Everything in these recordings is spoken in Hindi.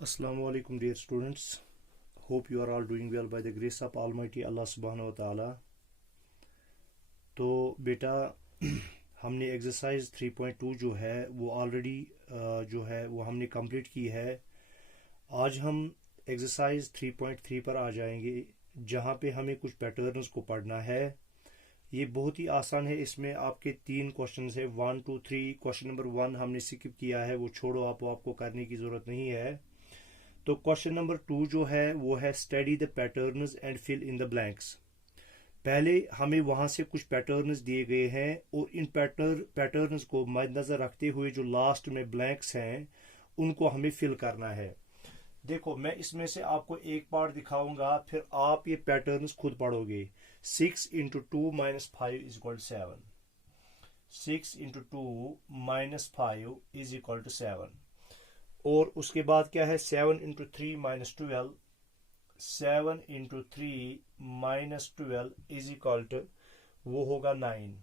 Assalamu alaikum dear students. Hope you are all doing well by the grace of Almighty Allah subhanahu wa ta'ala. तो बेटा हमने एक्सरसाइज 3.2 जो है वो ऑलरेडी जो है वो हमने कंप्लीट की है। आज हम एक्सरसाइज 3.3 पर आ जाएंगे जहाँ पे हमें कुछ पैटर्न्स को पढ़ना है। ये बहुत ही आसान है। इसमें आपके 3 क्वेश्चन है, 1 2 3। क्वेश्चन नंबर 1 हमने स्किप किया है, वो छोड़ो, आपको करने की ज़रूरत नहीं है। तो क्वेश्चन नंबर 2 जो है वो है study the patterns and fill in the blanks. पहले हमें वहां से कुछ पैटर्न्स दिए गए हैं और इन पैटर्न्स को मद्देनजर रखते हुए जो लास्ट में ब्लैंक्स हैं उनको हमें फिल करना है। देखो, मैं इसमें से आपको एक पार्ट दिखाऊंगा, फिर आप ये पैटर्न्स खुद पढ़ोगे। 6 × 2 - 5 = 7। 6 × 2 - 5 = 7। और उसके बाद क्या है, 7 × 3 - 12। 7 × 3 - 12 = वो होगा 9।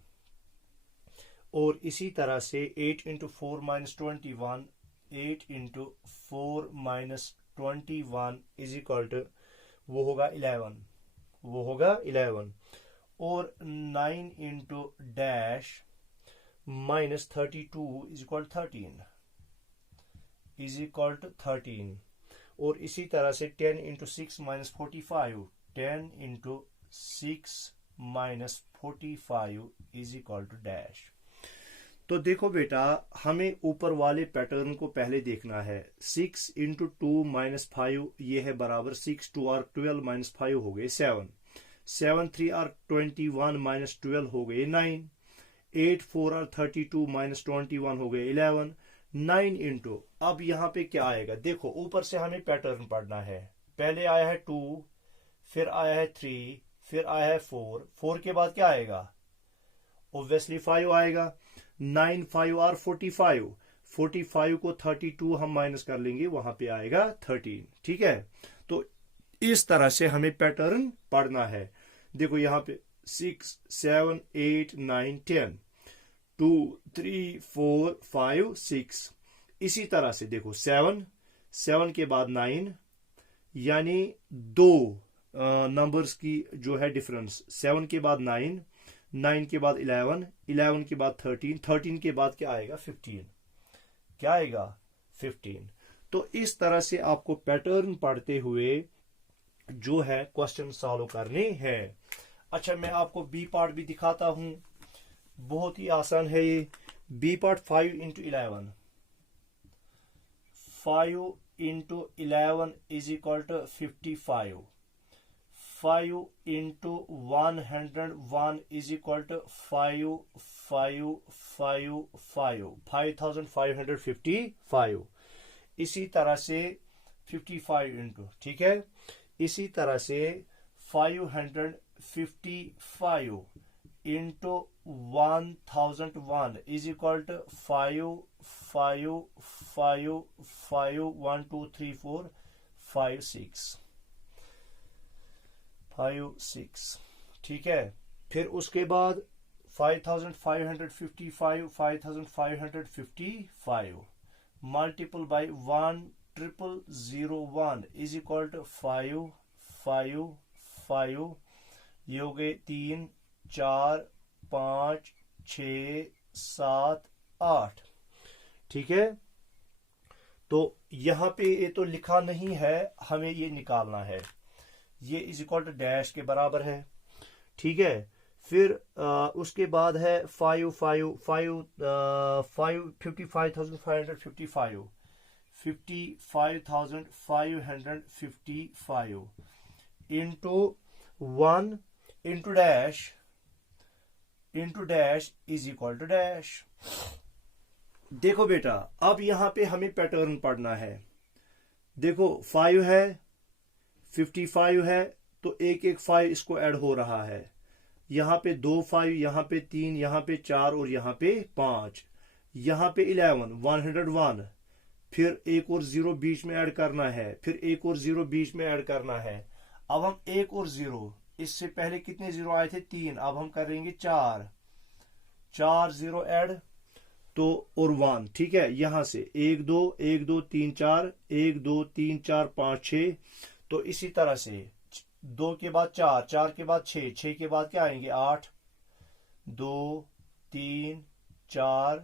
और इसी तरह से 8 × 4 - 21। 8 × 4 - 21 = वो होगा 11। वो होगा 11। और 9 × डैश -32 = 13 = 13। और इसी तरह से 10 × 6 - 45। 10 × 6 - 45 = डैश। तो देखो बेटा, हमें ऊपर वाले पैटर्न को पहले देखना है। 6 × 2 - 5 ये है बराबर 6 2 और 12 - 5 हो गए 7। 7 3 और 21 - 12 हो गए 9। 8 4 और 32 - 21 हो गए 11। 9 × अब यहाँ पे क्या आएगा, देखो ऊपर से हमें पैटर्न पढ़ना है। पहले आया है 2, फिर आया है 3, फिर आया है 4। 4 के बाद क्या आएगा, ऑब्वियसली 5 आएगा। 9 5 और 45। 45 को 32 हम माइनस कर लेंगे, वहां पे आएगा 13। ठीक है, तो इस तरह से हमें पैटर्न पढ़ना है। देखो यहाँ पे 6 7 8 9 10 2 3 4 5 6। इसी तरह से देखो 7 के बाद 9, यानी 2 नंबर्स की जो है डिफरेंस। 7 के बाद 9, 9 के बाद 11, 11 के बाद 13, 13 के बाद क्या आएगा 15। क्या आएगा 15। तो इस तरह से आपको पैटर्न पढ़ते हुए जो है क्वेश्चन सॉल्व करने हैं। अच्छा, मैं आपको बी पार्ट भी दिखाता हूं, बहुत ही आसान है ये। B part 5 × 11। 5 × 11 = 55। 5 × 101 = 5 5 5 5 5555। इसी तरह से 55 × ठीक है। इसी तरह से 555 × 1001 = 5 5 5 5 1 2 3 4 5 6 5 6। ठीक है, फिर उसके बाद 5555 5555 मल्टीपल बाय 1001 = 5 5 5। ये हो गए 3 4 5 6 7 8। ठीक है, तो यहां पे ये तो लिखा नहीं है, हमें ये निकालना है। ये = डैश के बराबर है। ठीक है, फिर उसके बाद है 5 5 5 55,555 55,555 इंटू 1 इंटू डैश = डैश। देखो बेटा, अब यहां पे हमें पैटर्न पढ़ना है। देखो 5 है, 55 है, तो एक 5 इसको ऐड हो रहा है। यहां पे 2 5, यहां पे 3, यहां पे 4 और यहां पे 5। यहां पे 11 101। फिर एक और 0 बीच में ऐड करना है, फिर एक और 0 बीच में ऐड करना है। अब हम एक और 0, इससे पहले कितने 0 आए थे 3, अब हम करेंगे 4 0 ऐड। तो और 1, ठीक है। यहां से 1 2 1 2 3 4 1 2 3 4 5 6, तो इसी तरह से 2 के बाद 4, 4 के बाद 6, 6 के बाद क्या आएंगे 8, 2 3 4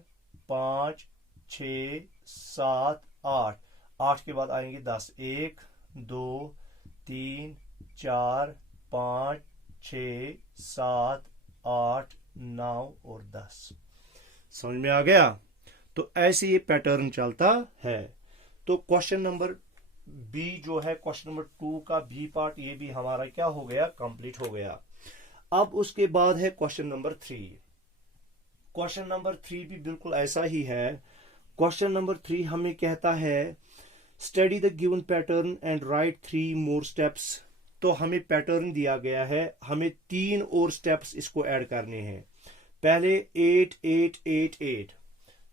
5 6 7 8, 8 के बाद आएंगे 10, 1 2 3 4 5 6 7 8 9 और 10। समझ में आ गया? तो ऐसे ये पैटर्न चलता है। तो क्वेश्चन नंबर बी जो है, क्वेश्चन नंबर 2 का बी पार्ट, ये भी हमारा क्या हो गया, कंप्लीट हो गया। अब उसके बाद है क्वेश्चन नंबर 3। क्वेश्चन नंबर 3 भी बिल्कुल ऐसा ही है। क्वेश्चन नंबर 3 हमें कहता है study the given pattern and right 3 more steps. तो हमें पैटर्न दिया गया है, हमें 3 और स्टेप्स इसको ऐड करने हैं। पहले 8 8 8 8,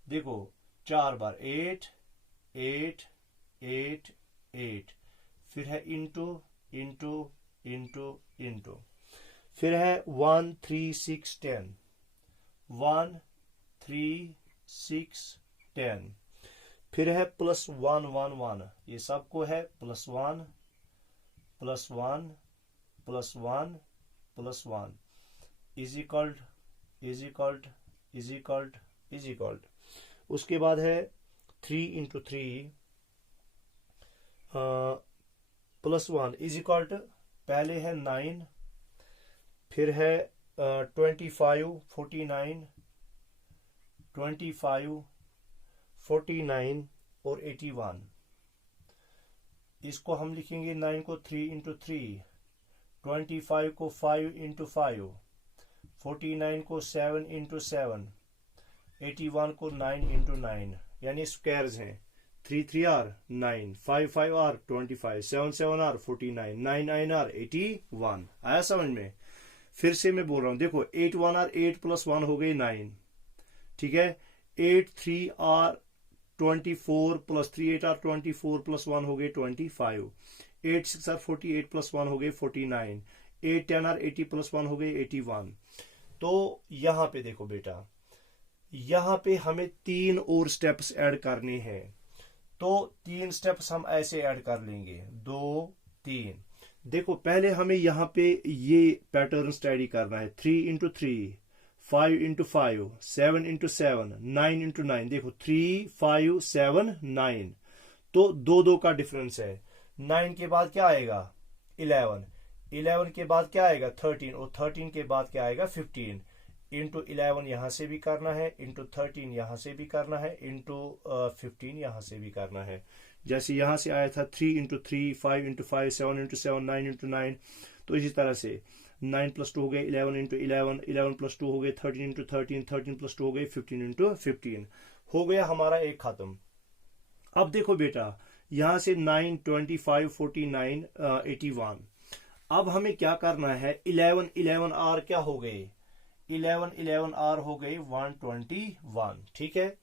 देखो 4 बार 8 8 8 8, फिर है इंटू इंटू इंटू इंटू, फिर है 1 3 6 10, 1 3 6 10, फिर है प्लस 1 1 1, ये सबको है plus 1 plus 1 plus 1 plus 1 is equal is equal is equal is equal. उसके बाद है 3 into 3 plus 1 is equal to, पहले है 9, फिर है 25 49 25 49 और 81। इसको हम लिखेंगे 9 को 3 इंटू 3, 25 को 5 इंटू 5, 49 को 7 इंटू 7, 81 को 9 इंटू 9, यानी स्क्वायर्स हैं। 3 3 आर 9, 5 5 आर 25, 7 7 आर 49, 9 9 आर 81। आया समझ में? फिर से मैं बोल रहा हूं, देखो 8 1 आर 8 प्लस 1 हो गई 9, ठीक है। 8 3 आर 24 प्लस 3 8 आर 24 प्लस 1 हो गए 25, 8 6 आर 48 प्लस 1 हो गए 49, 8 10 आर 80 प्लस 1 हो गए 81। तो यहां पे देखो बेटा, यहां पे हमें 3 और स्टेप्स ऐड करने हैं। तो 3 स्टेप्स हम ऐसे ऐड कर लेंगे, 2 3। देखो पहले हमें यहां पे ये पैटर्न स्टडी करना है। 3 इंटू 3, 5 इंटू 5, 7 इंटू 7, 9 इंटू 9। देखो 3 5 7 9, तो 2 2 का डिफरेंस है। 9 के बाद क्या आएगा 11, 11 के बाद क्या आएगा 13, और 13 के बाद क्या आएगा 15। इंटू 11 यहां से भी करना है, इंटू 13 यहां से भी करना है, इंटू 15 यहां से भी करना है। जैसे यहां से आया था 3 इंटू 3, 5 इंटू 5, 7 इंटू 7, 9 इंटू 9, तो इसी तरह से 9 प्लस 2 हो गए 11 इंटू 11, 11 प्लस 2 हो गए 13 इंटू 13, 13 प्लस 2 हो गए 15 इंटू 15। हो गया हमारा एक खत्म। अब देखो बेटा, यहां से 9 25 49 81। अब हमें क्या करना है, 11 11 आर क्या हो गए, 11 11 आर हो गए 121, ठीक है।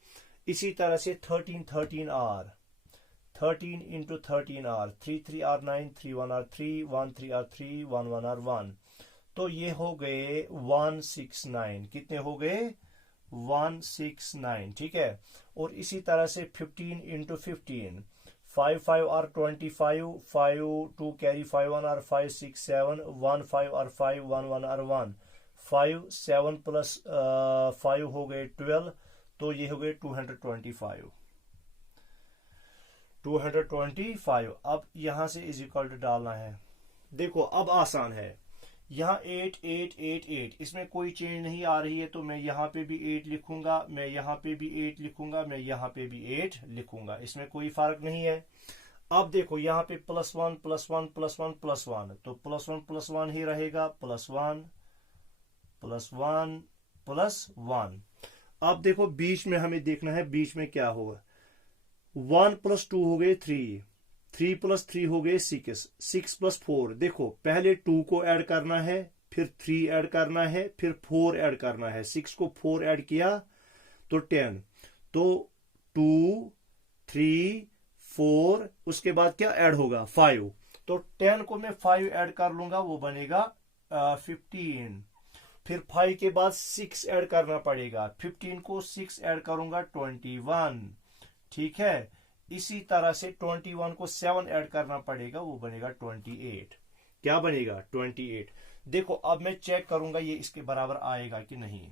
इसी तरह से 13 13 are, 13 into 13 are, 3 3 are 9, 3 1 are 3, 1 3 are 3, 1 1 are 1। तो ये हो गए 169। कितने हो गए 169, ठीक है। और इसी तरह से 15 into 15, 5 5 are 25, 5 2 carry 5 1 are 5 6 7, 1 5 are 5, 1 1 are 1, 5 7 plus 5 हो गए 12, तो ये हो गए 225 225। अब यहां से इज इक्वल टू डालना है। देखो अब आसान है, यहाँ 8 8 8 8, इसमें कोई चेंज नहीं आ रही है, तो मैं यहाँ पे भी 8 लिखूंगा, मैं यहाँ पे भी 8 लिखूंगा, मैं यहाँ पे भी 8 लिखूंगा, इसमें कोई फर्क नहीं है। अब देखो यहाँ पे प्लस 1 प्लस 1 प्लस 1 प्लस 1, तो प्लस 1 ही रहेगा, प्लस 1 प्लस 1 प्लस 1। अब देखो बीच में हमें देखना है, बीच में क्या होगा। 1 प्लस 2 हो गए 3, 3 प्लस 3 हो गए 6, 6 प्लस 4। देखो पहले 2 को ऐड करना है, फिर 3 ऐड करना है, फिर 4 ऐड करना है। 6 को 4 ऐड किया तो 10, तो 2 3 4, उसके बाद क्या ऐड होगा 5, तो 10 को मैं 5 ऐड कर लूंगा, वो बनेगा 15। फिर 5 के बाद 6 ऐड करना पड़ेगा, 15 को 6 ऐड करूंगा 21, ठीक है। इसी तरह से 21 को 7 ऐड करना पड़ेगा, वो बनेगा 28। क्या बनेगा? 28। देखो अब मैं चेक करूंगा ये इसके बराबर आएगा कि नहीं।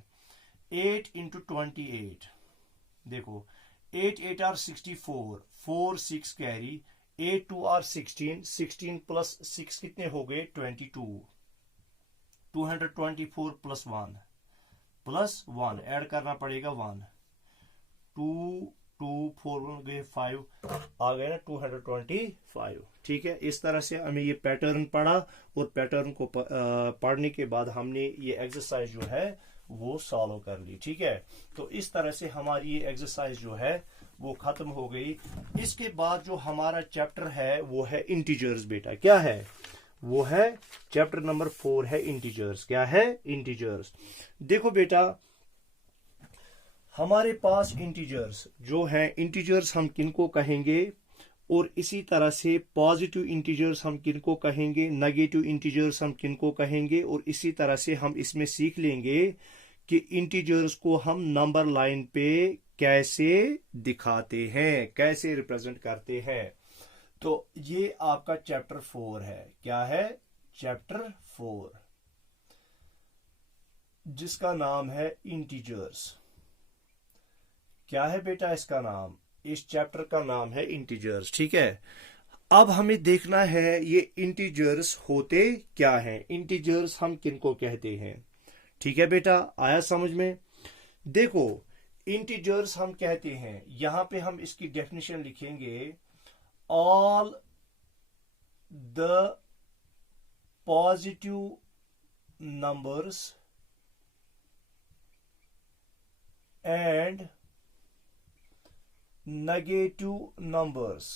8 इंटू 28, देखो 8 8 आर 64, 4 6 कैरी, 8 2 आर 16, 16 प्लस 6 कितने हो गए? 22। 224 प्लस 1 ऐड करना पड़ेगा 1, 2 2 4 गए 5, आ गए ना 225। ठीक है, इस तरह से हमें ये पैटर्न पढ़ा और पैटर्न को पढ़ने के बाद हमने ये एक्सरसाइज जो है वो सॉल्व कर ली। ठीक है, तो इस तरह से हमारी ये एक्सरसाइज जो है वो खत्म हो गई। इसके बाद जो हमारा चैप्टर है वो है इंटीजर्स। बेटा क्या है? वो है चैप्टर नंबर 4 है इंटीजर्स। क्या है? इंटीजर्स। देखो बेटा, हमारे पास इंटीजर्स जो हैं, इंटीजर्स हम किनको कहेंगे, और इसी तरह से पॉजिटिव इंटीजर्स हम किनको कहेंगे, नेगेटिव इंटीजर्स हम किनको कहेंगे, और इसी तरह से हम इसमें सीख लेंगे कि इंटीजर्स को हम नंबर लाइन पे कैसे दिखाते हैं, कैसे रिप्रेजेंट करते हैं। तो ये आपका चैप्टर 4 है। क्या है? चैप्टर 4, जिसका नाम है इंटीजर्स। क्या है बेटा इसका नाम? इस चैप्टर का नाम है इंटीजर्स। ठीक है, अब हमें देखना है ये इंटीजर्स होते क्या हैं, इंटीजर्स हम किनको कहते हैं। ठीक है बेटा, आया समझ में? देखो, इंटीजर्स हम कहते हैं, यहां पे हम इसकी डेफिनेशन लिखेंगे, all the positive numbers and negative numbers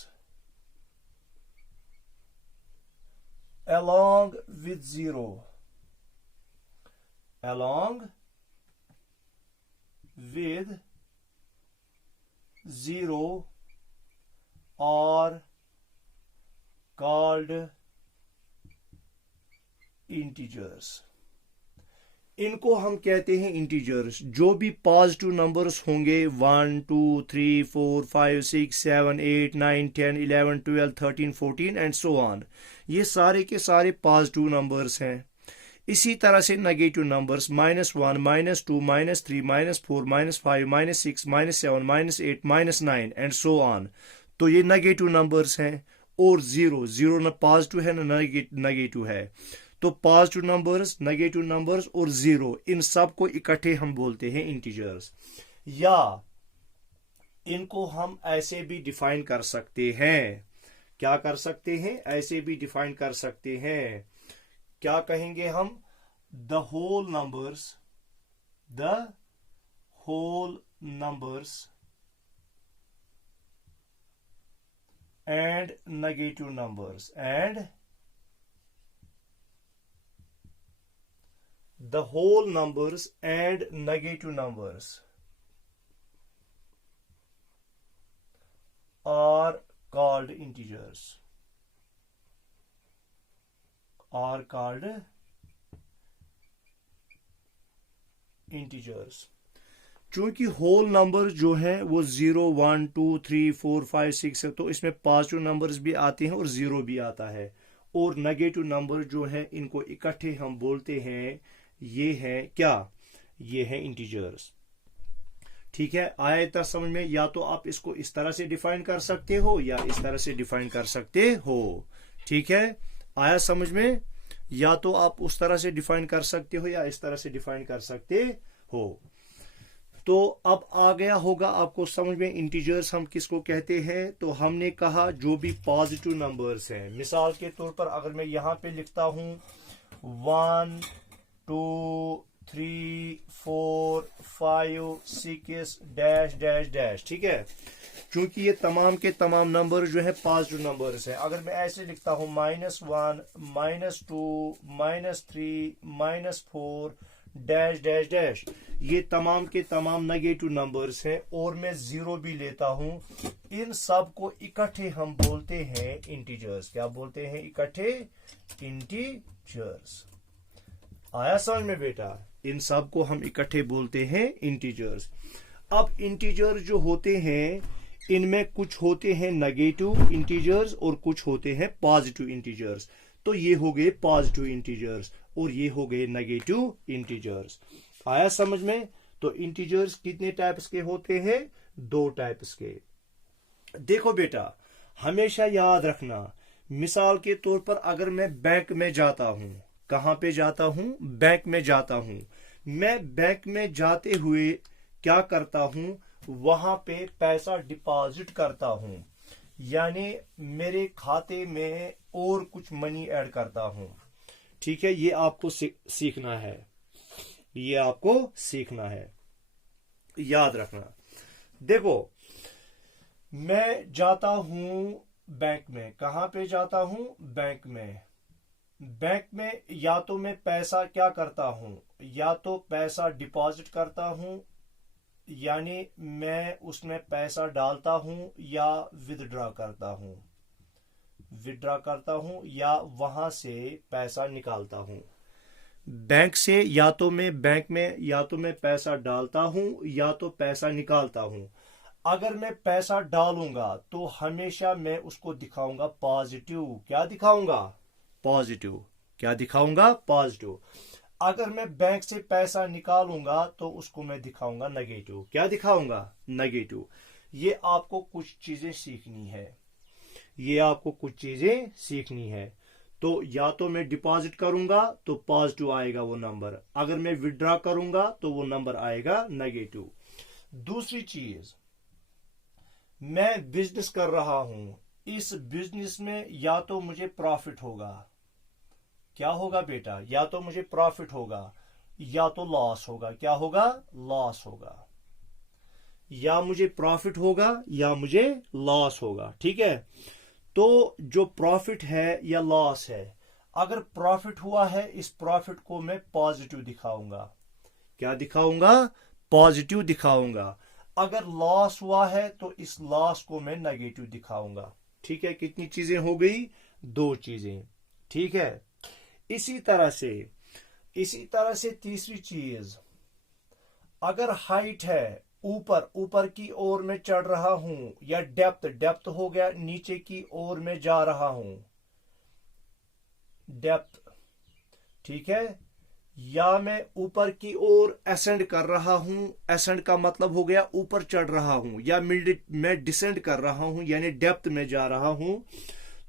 along with zero are called integers। इनको हम कहते हैं इंटीजर्स। जो भी पॉजिटिव नंबर्स होंगे 1 2 3 4 5 6 7 8 9 10 11 12 13 14 एंड सो ऑन, ये सारे के सारे पॉजिटिव नंबर्स हैं। इसी तरह से negative numbers -1 -2 -3 -4 -5 -6 -7 -8 -9 and so on, तो ये नेगेटिव नंबर्स हैं। और जीरो ना पॉजिटिव है ना नेगेटिव है, तो पॉजिटिव नंबर्स, नेगेटिव नंबर्स और जीरो, इन सब को इकट्ठे हम बोलते हैं इंटीजर्स। या इनको हम ऐसे भी डिफाइन कर सकते हैं। क्या कर सकते हैं? ऐसे भी डिफाइन कर सकते हैं। क्या कहेंगे हम? The whole numbers and negative numbers the whole numbers and negative numbers are called integers, चूंकि होल नंबर जो है वो 0 1 2 3 4 5 6 है, तो इसमें पॉजिटिव नंबर्स भी आते हैं और जीरो भी आता है। और नेगेटिव नंबर जो है इनको इकट्ठे हम बोलते हैं, ये है क्या? ये है इंटीजर्स। ठीक है, आया इतना समझ में? या तो आप इसको इस तरह से डिफाइन कर सकते हो या इस तरह से डिफाइन कर सकते हो। ठीक है, आया समझ में? या तो आप उस तरह से डिफाइन कर सकते हो या इस तरह से डिफाइन कर सकते हो। तो अब आ गया होगा आपको समझ में इंटीजर्स हम किसको कहते हैं। तो हमने कहा जो भी पॉजिटिव नंबर्स हैं, मिसाल के तौर पर अगर मैं यहां पे लिखता हूं 1 2 3 4 5 6 डैश डैश डैश, ठीक है, क्योंकि ये तमाम के तमाम नंबर जो है पॉजिटिव नंबर्स हैं। अगर मैं ऐसे लिखता हूं -1 -2 -3 -4 डैश डैश डैश, ये तमाम के तमाम नेगेटिव नंबर्स हैं, और मैं जीरो भी लेता हूं, इन सब को इकट्ठे हम बोलते हैं इंटीजर्स। क्या बोलते हैं? इकट्ठे इंटीजर्स। आया समझ में बेटा? इन सब को हम इकट्ठे बोलते हैं इंटीजर्स। अब इंटीजर्स जो होते हैं इनमें कुछ होते हैं नेगेटिव इंटीजर्स और कुछ होते हैं पॉजिटिव इंटीजर्स। तो ये हो गए पॉजिटिव इंटीजर्स और ये हो गए नेगेटिव इंटीजर्स। आया समझ में? तो इंटीजर्स कितने टाइप्स के होते हैं? 2 टाइप्स के। देखो बेटा, हमेशा याद रखना, मिसाल के तौर पर अगर मैं बैंक में जाता हूं, कहां पे जाता हूं? बैंक में जाता हूं। मैं बैंक में जाते हुए क्या करता हूं? वहां पे पैसा डिपॉजिट करता हूं, यानी मेरे खाते में और कुछ मनी ऐड करता हूं। ठीक है, ये आपको सीखना है, ये आपको सीखना है, याद रखना। देखो, मैं जाता हूं बैंक में। कहां पे जाता हूं? बैंक में। बैंक में या तो मैं पैसा क्या करता हूं? या तो पैसा डिपॉजिट करता हूं, यानी मैं उसमें पैसा डालता हूं, या विथड्रॉ करता हूं। विथड्रॉ करता हूं या वहां से पैसा निकालता हूं। बैंक से या तो मैं बैंक में या तो मैं पैसा डालता हूं या तो पैसा निकालता हूं। अगर मैं पैसा डालूंगा तो हमेशा मैं उसको दिखाऊंगा पॉजिटिव। क्या दिखाऊंगा? पॉजिटिव। क्या दिखाऊंगा? पॉजिटिव। अगर मैं बैंक से पैसा निकालूंगा तो उसको मैं दिखाऊंगा नेगेटिव। क्या दिखाऊंगा? नेगेटिव। ये आपको कुछ चीजें सीखनी है, ये आपको कुछ चीजें सीखनी है। तो या तो मैं डिपॉजिट करूंगा तो पॉजिटिव आएगा वो नंबर, अगर मैं विड्रॉ करूंगा तो वो नंबर आएगा नेगेटिव। दूसरी चीज, मैं बिजनेस कर रहा हूं, इस बिजनेस में या तो मुझे प्रॉफिट होगा। क्या होगा बेटा? या तो मुझे प्रॉफिट होगा या तो लॉस होगा। क्या होगा? लॉस होगा। या मुझे प्रॉफिट होगा या मुझे लॉस होगा। ठीक है, तो जो प्रॉफिट है या लॉस है, अगर प्रॉफिट हुआ है, इस प्रॉफिट को मैं पॉजिटिव दिखाऊंगा। क्या दिखाऊंगा? पॉजिटिव दिखाऊंगा। अगर लॉस हुआ है तो इस लॉस को मैं नेगेटिव दिखाऊंगा। ठीक है, कितनी चीजें हो गई? 2 चीजें। ठीक है, इसी तरह से तीसरी चीज, अगर हाइट है, ऊपर की ओर मैं चढ़ रहा हूं, या डेप्थ हो गया नीचे की ओर मैं जा रहा हूं, डेप्थ। ठीक है, या मैं ऊपर की ओर असेंड कर रहा हूं, असेंड का मतलब हो गया ऊपर चढ़ रहा हूं, या मैं डिसेंड कर रहा हूं यानी डेप्थ में जा रहा हूं।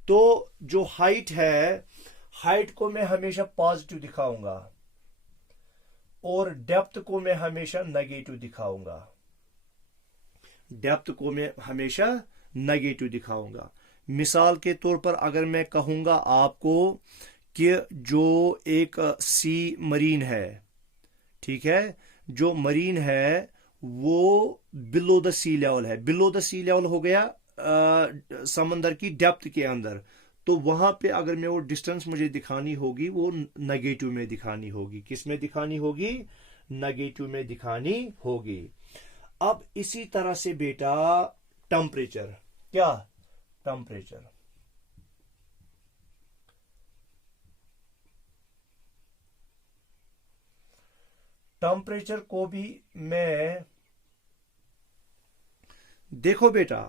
तो जो हाइट है, हाइट को मैं हमेशा पॉजिटिव दिखाऊंगा और डेप्थ को मैं हमेशा नेगेटिव दिखाऊंगा। डेप्थ को मैं हमेशा नेगेटिव दिखाऊंगा। मिसाल के तौर पर अगर मैं कहूंगा आपको कि जो एक सी मरीन है, ठीक है, जो मरीन है वो बिलो द सी लेवल है। बिलो द सी लेवल हो गया समंदर की डेप्थ के अंदर। तो वहां पे अगर मैं वो डिस्टेंस मुझे दिखानी होगी, वो नेगेटिव में दिखानी होगी। किस में दिखानी होगी? नेगेटिव में दिखानी होगी। अब इसी तरह से बेटा टेम्परेचर, क्या? टेम्परेचर। टेम्परेचर को भी मैं, देखो बेटा,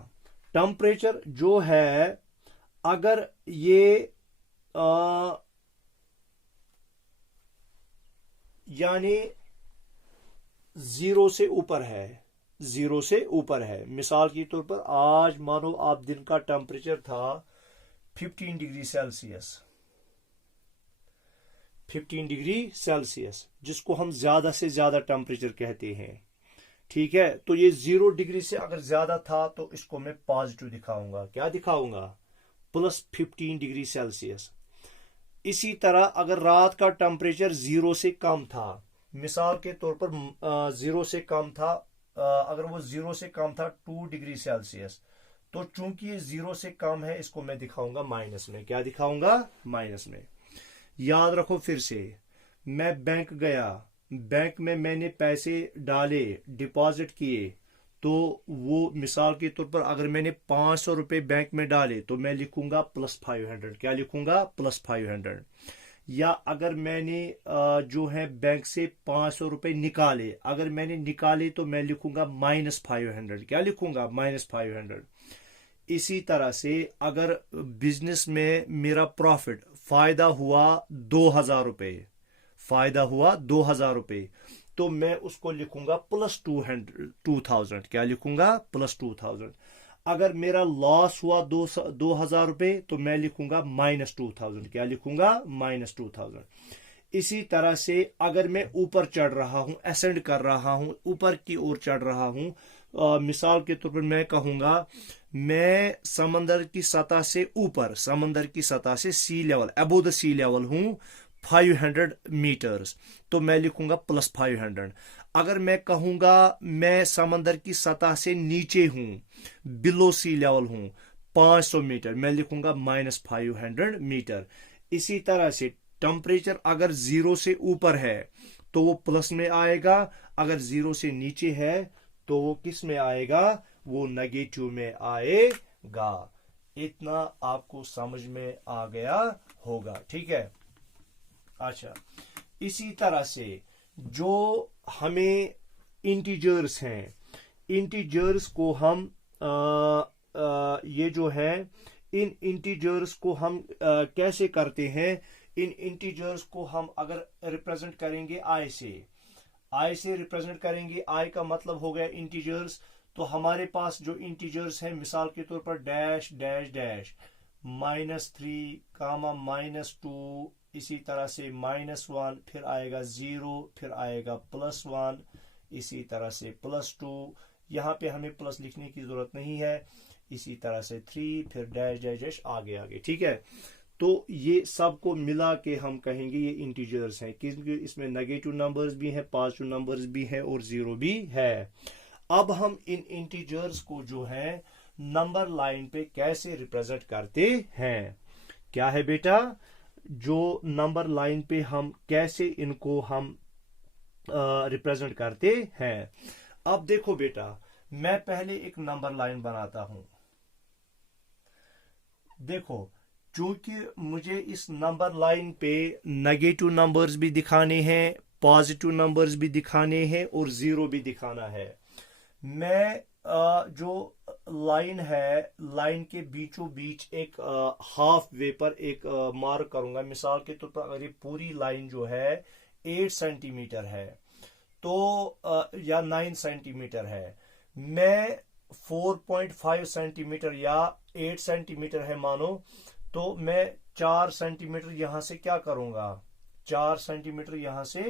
टेम्परेचर जो है, अगर ये यानी 0 से ऊपर है, 0 से ऊपर है। मिसाल के तौर पर आज मानो आप दिन का टेम्परेचर था 15 डिग्री सेल्सियस, 15 डिग्री सेल्सियस, जिसको हम ज्यादा से ज्यादा टेम्परेचर कहते हैं। ठीक है, तो ये 0 डिग्री से अगर ज्यादा था तो इसको मैं पॉजिटिव दिखाऊंगा। क्या दिखाऊंगा? +15 डिग्री सेल्सियस। इसी तरह अगर रात का टेम्परेचर 0 से कम था, मिसाल के तौर पर 0 से कम था, अगर वो 0 से कम था 2 डिग्री सेल्सियस, तो चूंकि ये 0 से कम है, इसको मैं दिखाऊंगा माइनस में। क्या दिखाऊंगा? माइनस में। याद रखो फिर से, मैं बैंक गया, बैंक में मैंने पैसे डाले, डिपॉजिट किए, तो वो मिसाल के तौर पर अगर मैंने 500 रुपए बैंक में डाले तो मैं लिखूंगा +500। क्या लिखूंगा? +500। या अगर मैंने जो है बैंक से 500 रुपए निकाले, अगर मैंने निकाले तो मैं लिखूंगा -500। क्या लिखूंगा? -500। इसी तरह से अगर बिजनेस में मेरा प्रॉफिट फायदा हुआ 2000 रुपए, फायदा हुआ 2000 रुपए, तो मैं उसको लिखूंगा +2000। क्या लिखूंगा? +2000। अगर मेरा लॉस हुआ 2000 रुपए तो मैं लिखूंगा -2000। क्या लिखूंगा? -2000। इसी तरह से अगर मैं ऊपर चढ़ रहा हूं, असेंड कर रहा हूं, ऊपर की ओर चढ़ रहा हूं, मिसाल के तौर पर मैं कहूंगा मैं समंदर की सतह से ऊपर, समंदर की सतह से sea level, above the sea level हूं 500 मीटर्स, तो मैं लिखूंगा +500। अगर मैं कहूंगा मैं समंदर की सतह से नीचे हूं, बिलो सी लेवल हूं 500 मीटर, मैं लिखूंगा -500 मीटर। इसी तरह से टेम्परेचर अगर 0 से ऊपर है तो वो प्लस में आएगा, अगर 0 से नीचे है तो वो किस में आएगा? वो नेगेटिव में आएगा। इतना आपको समझ में आ गया होगा, ठीक है। अच्छा, इसी तरह से जो हमें इंटीजर्स हैं, इंटीजर्स को हम ये जो है, इन इंटीजर्स को हम कैसे करते हैं? इन इंटीजर्स को हम अगर रिप्रेजेंट करेंगे आई से रिप्रेजेंट करेंगे। आई का मतलब हो गया इंटीजर्स। तो हमारे पास जो इंटीजर्स हैं, मिसाल के तौर पर डैश डैश डैश, -3, -2, इसी तरह से -1, फिर आएगा 0, फिर आएगा +1, इसी तरह से +2। यहाँ पे हमें प्लस लिखने की जरूरत नहीं है। इसी तरह से 3, फिर डैश डैश डैश, आगे आगे, ठीक है। तो ये सबको मिला के हम कहेंगे ये इंटीजर्स हैं, क्योंकि इसमें नेगेटिव नंबर्स भी हैं, पॉजिटिव नंबर्स भी हैं और 0 भी है। अब हम इन इंटीजर्स को जो है नंबर लाइन पे कैसे रिप्रेजेंट करते हैं? क्या है बेटा? जो नंबर लाइन पे हम कैसे इनको हम रिप्रेजेंट करते हैं? अब देखो बेटा, मैं पहले एक नंबर लाइन बनाता हूं। देखो, चूंकि मुझे इस नंबर लाइन पे नेगेटिव नंबर्स भी दिखाने हैं, पॉजिटिव नंबर्स भी दिखाने हैं और 0 भी दिखाना है। मैं जो लाइन है, लाइन के बीचों बीच एक हाफ वे पर एक मार्क करूंगा। मिसाल के तौर पर अगर ये पूरी लाइन जो है 8 सेंटीमीटर है तो या 9 सेंटीमीटर है, मैं 4.5 सेंटीमीटर या 8 सेंटीमीटर है मानो, तो मैं 4 सेंटीमीटर यहां से क्या करूंगा? 4 सेंटीमीटर यहां से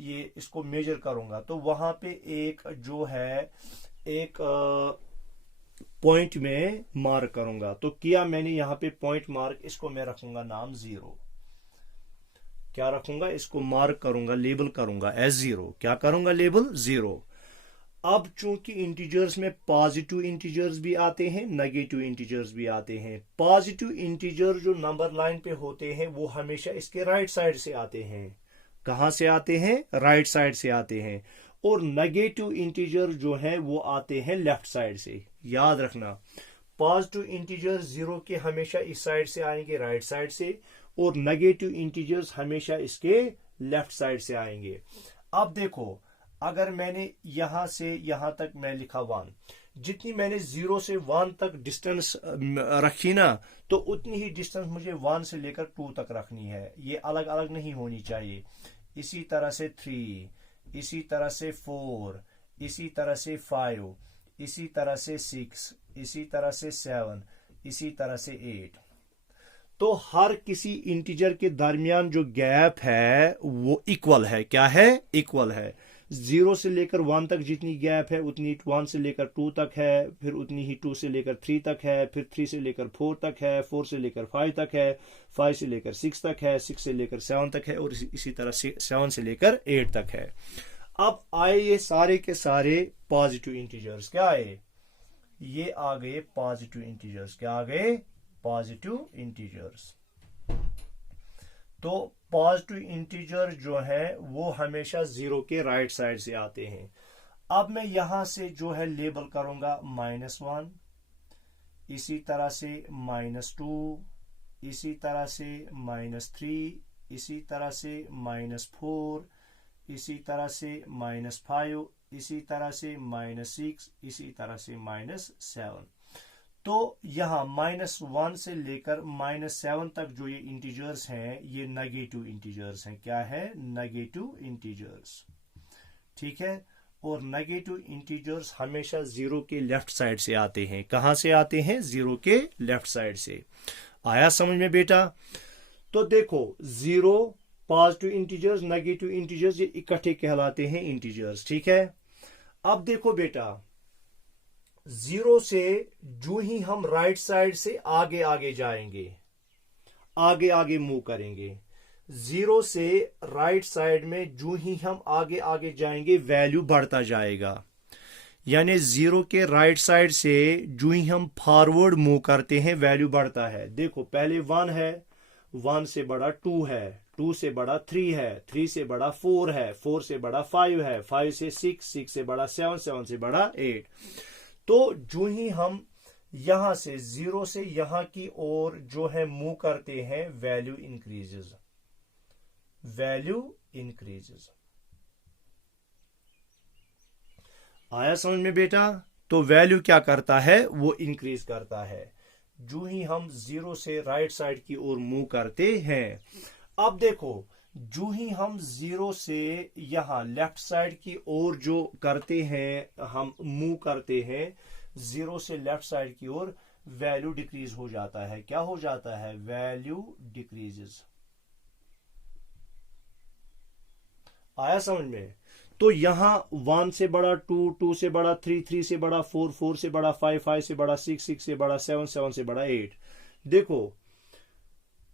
ये इसको मेजर करूंगा। तो वहां पे एक जो है एक पॉइंट में मार्क करूंगा। तो किया मैंने यहां पे पॉइंट मार्क, इसको मैं रखूंगा नाम 0। क्या रखूंगा? इसको मार्क करूंगा, लेबल करूंगा एज 0। क्या करूंगा? लेबल 0। अब चूंकि इंटीजर्स में पॉजिटिव इंटीजर्स भी आते हैं, नेगेटिव इंटीजर्स भी आते हैं। पॉजिटिव इंटीजर जो नंबर लाइन पे होते हैं वो हमेशा इसके राइट साइड से आते हैं। कहां से आते हैं? राइट साइड से आते हैं। और नेगेटिव इंटीजर जो है वो आते हैं लेफ्ट साइड से। याद रखना, पॉजिटिव इंटीजर 0 के हमेशा इस साइड से आएंगे, राइट साइड से, और नेगेटिव इंटीजर्स हमेशा इसके लेफ्ट साइड से आएंगे। अब देखो, अगर मैंने यहां से यहां तक मैं लिखा 1, जितनी मैंने 0 से 1 तक डिस्टेंस रखी ना, तो उतनी ही डिस्टेंस मुझे 1 से लेकर 2 तक रखनी है। ये अलग अलग नहीं होनी चाहिए। इसी तरह से 3, इसी तरह से 4, इसी तरह से 5, इसी तरह से 6, इसी तरह से 7, इसी तरह से 8। तो हर किसी इंटीजर के दरमियान जो गैप है वो इक्वल है। क्या है? इक्वल है। 0 से लेकर 1 तक जितनी गैप है उतनी 1 से लेकर 2 तक है, फिर उतनी ही 2 से लेकर 3 तक है, फिर 3 से लेकर 4 तक है, 4 से लेकर 5 तक है, 5 से लेकर 6 तक है, 6 से लेकर 7 तक है, और इसी तरह से 7 से लेकर 8 तक है। अब आए ये सारे के सारे पॉजिटिव इंटीजर्स। क्या आए? ये आ गए पॉजिटिव इंटीजर्स। क्या आ गए? Positive integers. तो पॉजिटिव इंटीजर जो है वो हमेशा 0 के राइट साइड से आते हैं। अब मैं यहां से जो है लेबल करूंगा -1, इसी तरह से -2, इसी तरह से -3, इसी तरह से -4, इसी तरह से -5, इसी तरह से -6, इसी तरह से -7। तो यहाँ -1 से लेकर -7 तक जो ये इंटीजर्स हैं ये नेगेटिव इंटीजर्स हैं। क्या है? Negative integers. ठीक है। और नेगेटिव इंटीजर्स हमेशा जीरो के लेफ्ट साइड से आते हैं। कहां से आते हैं? जीरो के लेफ्ट साइड से। आया समझ में बेटा? तो देखो, zero, positive integers, negative integers, ये इकट्ठे कहलाते हैं इंटीजर्स। ठीक है। अब देखो बेटा, जीरो से जो ही हम राइट साइड से आगे आगे जाएंगे, आगे आगे मूव करेंगे, जीरो से राइट साइड में जो ही हम आगे आगे जाएंगे वैल्यू बढ़ता जाएगा। यानी जीरो के राइट साइड से जो ही हम फॉरवर्ड मूव करते हैं वैल्यू बढ़ता है। देखो, पहले 1 है, 1 से बड़ा 2 है, 2 से बड़ा 3 है, 3 से बड़ा 4 है, 4 से बड़ा 5 है, 5 से 6, 6 से बड़ा 7, 7 से बड़ा 8। तो जो ही हम यहां से जीरो से यहां की ओर जो है मूव करते हैं वैल्यू इंक्रीजेस, वैल्यू इंक्रीजेस। आया समझ में बेटा? तो वैल्यू क्या करता है? वो इंक्रीज करता है जो ही हम जीरो से राइट साइड की ओर मूव करते हैं। अब देखो, जो ही हम जीरो से यहां लेफ्ट साइड की ओर जो करते हैं, हम मूव करते हैं जीरो से लेफ्ट साइड की ओर, वैल्यू डिक्रीज हो जाता है। क्या हो जाता है? Value decreases. आया समझ में? तो यहां 1 से बड़ा 2, 2 से बड़ा 3, 3 से बड़ा 4, 4 से बड़ा 5, 5 से बड़ा 6, 6 से बड़ा 7, 7 से बड़ा 8। देखो,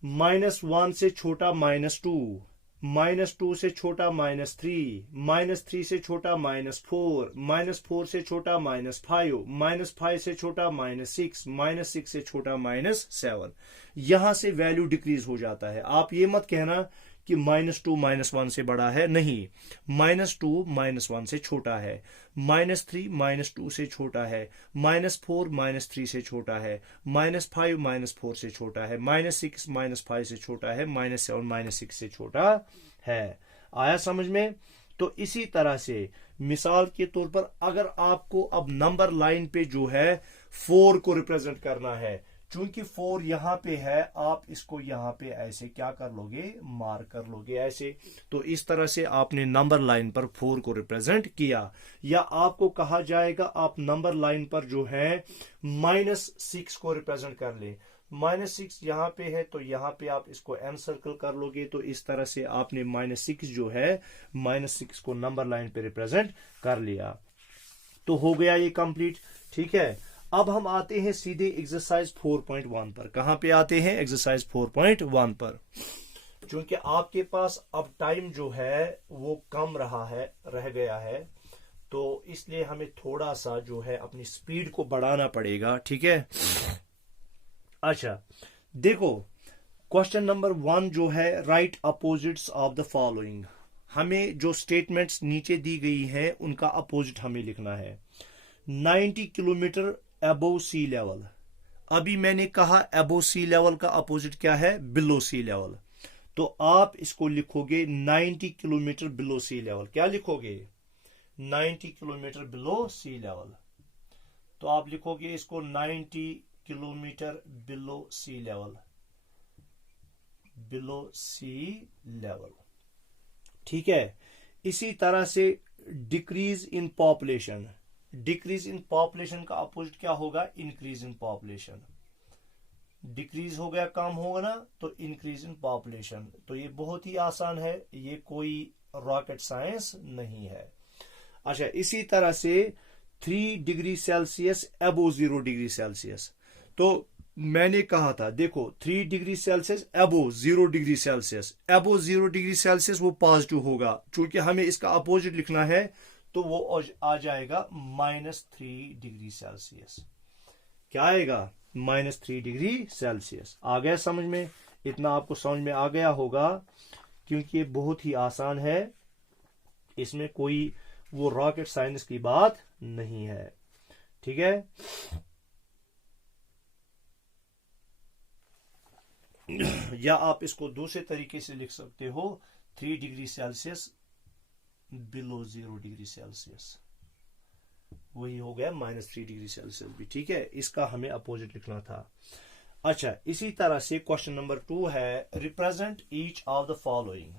-1 से छोटा -2, -2 से छोटा -3, -3 से छोटा -4, -4 से छोटा -5, -5 से छोटा -6, -6 से छोटा -7। यहां से वैल्यू डिक्रीज हो जाता है। आप ये मत कहना कि -2 -1 से बड़ा है, नहीं, -2 -1 से छोटा है, -3 -2 से छोटा है, -4 -3 से छोटा है, -5 -4 से छोटा है, -6 -5 से छोटा है, -7 -6 से छोटा है। आया समझ में? तो इसी तरह से मिसाल के तौर पर अगर आपको अब नंबर लाइन पे जो है 4 को रिप्रेजेंट करना है, चूंकि 4 यहां पे है, आप इसको यहां पे ऐसे क्या कर लोगे? मार्क कर लोगे ऐसे। तो इस तरह से आपने नंबर लाइन पर 4 को रिप्रेजेंट किया। या आपको कहा जाएगा आप नंबर लाइन पर जो है -6 को रिप्रेजेंट कर ले। -6 यहां पे है तो यहां पे आप इसको एन सर्कल कर लोगे। तो इस तरह से आपने -6 जो है, -6 को नंबर लाइन पे रिप्रेजेंट कर लिया। तो हो गया ये कंप्लीट। ठीक है। अब हम आते हैं सीधे एक्सरसाइज 4.1 पर। कहां पे आते हैं? एक्सरसाइज 4.1 पर। क्योंकि आपके पास अब टाइम जो है वो कम रह गया है, तो इसलिए हमें थोड़ा सा जो है अपनी स्पीड को बढ़ाना पड़ेगा। ठीक है। अच्छा, देखो, क्वेश्चन नंबर 1 जो है, right opposites of the following. हमें जो स्टेटमेंट्स नीचे दी गई है उनका अपोजिट हमें लिखना है। 90 किलोमीटर अबोव सी लेवल। अभी मैंने कहा अबोव सी लेवल का अपोजिट क्या है? बिलो सी लेवल। तो आप इसको लिखोगे 90 किलोमीटर बिलो सी लेवल। क्या लिखोगे? 90 किलोमीटर बिलो सी लेवल। तो आप लिखोगे इसको 90 किलोमीटर बिलो सी लेवल, बिलो सी लेवल। ठीक है। इसी तरह से decrease in population. Decrease in population का अपोजिट क्या होगा? Increase in population. डिक्रीज हो गया, कम होगा ना, तो इंक्रीज इन पॉपुलेशन। तो ये बहुत ही आसान है, ये कोई रॉकेट साइंस नहीं है। अच्छा, इसी तरह से 3 डिग्री सेल्सियस अबो 0 डिग्री सेल्सियस। तो मैंने कहा था, देखो, 3 डिग्री सेल्सियस अबो 0 डिग्री सेल्सियस, अबो 0 डिग्री सेल्सियस वो पॉजिटिव होगा। चूंकि हमें इसका अपोजिट लिखना है तो वो आ जाएगा -3 डिग्री सेल्सियस। क्या आएगा? -3 डिग्री सेल्सियस। आ गया समझ में? इतना आपको समझ में आ गया होगा, क्योंकि ये बहुत ही आसान है, इसमें कोई वो रॉकेट साइंस की बात नहीं है। ठीक है। या आप इसको दूसरे तरीके से लिख सकते हो 3 degree Celsius below 0 degree Celsius, वही हो गया -3 डिग्री सेल्सियस भी। ठीक है, इसका हमें अपोजिट लिखना था। अच्छा, इसी तरह से क्वेश्चन नंबर 2 है represent each of the following,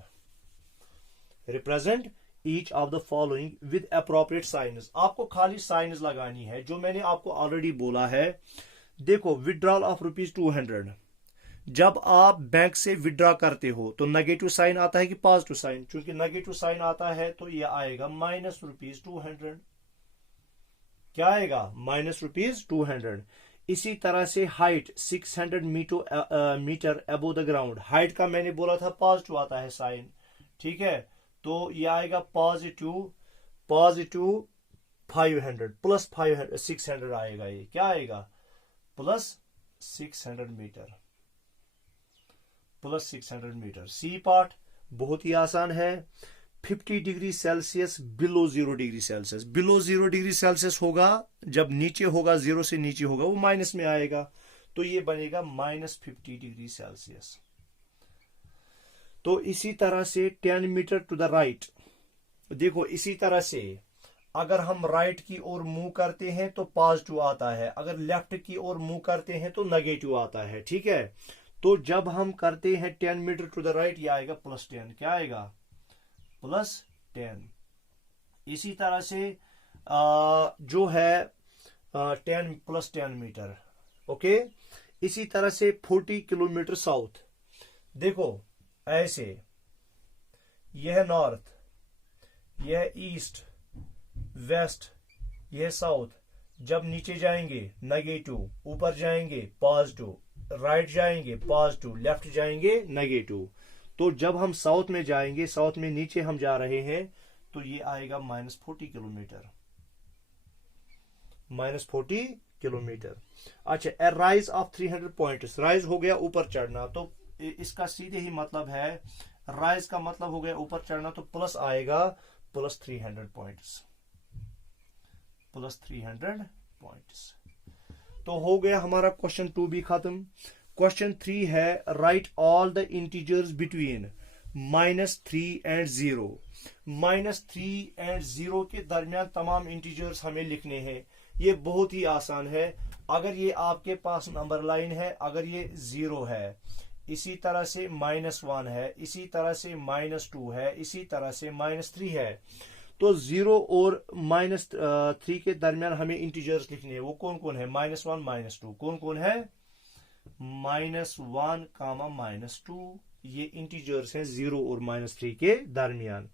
represent each of the following with appropriate science. आपको खाली साइंस लगानी है जो मैंने आपको ऑलरेडी बोला है। देखो, विड्रॉल ऑफ ₹200, जब आप बैंक से विड्रॉ करते हो तो नेगेटिव साइन आता है कि पॉजिटिव साइन? चूंकि नेगेटिव साइन आता है तो यह आएगा -200। क्या आएगा? -200। इसी तरह से height 600 metre above the ground, height का मैंने बोला था पॉजिटिव आता है साइन। ठीक है, तो ये आएगा पॉजिटिव 500 प्लस 600 आएगा। ये क्या आएगा? Plus 600 metre, plus 600 metre. C part बहुत ही आसान है, 50 degree Celsius below 0 degree Celsius. Below 0 degree Celsius होगा जब नीचे होगा, 0 से नीचे होगा, वो माइनस में आएगा, तो ये बनेगा -50 डिग्री सेल्सियस। तो इसी तरह से 10 मीटर टू द राइट। देखो, इसी तरह से अगर हम राइट की ओर मूव करते हैं तो पॉजिटिव आता है, अगर लेफ्ट की ओर मूव करते हैं तो नेगेटिव आता है। ठीक है, तो जब हम करते हैं 10 मीटर टू द राइट, ये आएगा +10। क्या आएगा? +10। इसी तरह से जो है 10 + 10 मीटर। ओके, इसी तरह से 40 किलोमीटर साउथ। देखो ऐसे, यह नॉर्थ, यह ईस्ट, वेस्ट, यह साउथ। जब नीचे जाएंगे नेगेटिव, ऊपर जाएंगे पॉजिटिव, राइट जाएंगे पॉजिटिव, लेफ्ट जाएंगे नेगेटिव। तो जब हम साउथ में जाएंगे, साउथ में नीचे हम जा रहे हैं, तो ये आएगा -40 किलोमीटर, -40 किलोमीटर। अच्छा, ए राइज ऑफ 300 पॉइंट्स, राइज हो गया ऊपर चढ़ना, तो इसका सीधे ही मतलब है, राइज का मतलब हो गया ऊपर चढ़ना, तो प्लस आएगा +300 पॉइंट्स, +300 पॉइंट्स। तो हो गया हमारा क्वेश्चन 2 भी खत्म। क्वेश्चन 3 है right all the integers between -3 and 0। -3 and 0 के दरमियान तमाम इंटीजर्स हमें लिखने हैं। ये बहुत ही आसान है। अगर ये आपके पास नंबर लाइन है, अगर ये 0 है, इसी तरह से -1 है, इसी तरह से -2 है, इसी तरह से -3 है, तो 0 और -3 के दरमियान हमें इंटीजर्स लिखने हैं। वो कौन कौन है? -1 -2 कौन कौन है? -1, -2 ये इंटीजर्स हैं 0 और -3 के दरमियान।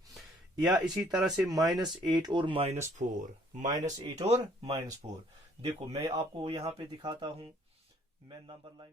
या इसी तरह से -8 और -4, -8 और -4। देखो, मैं आपको यहां पे दिखाता हूं, मैं नंबर लाइन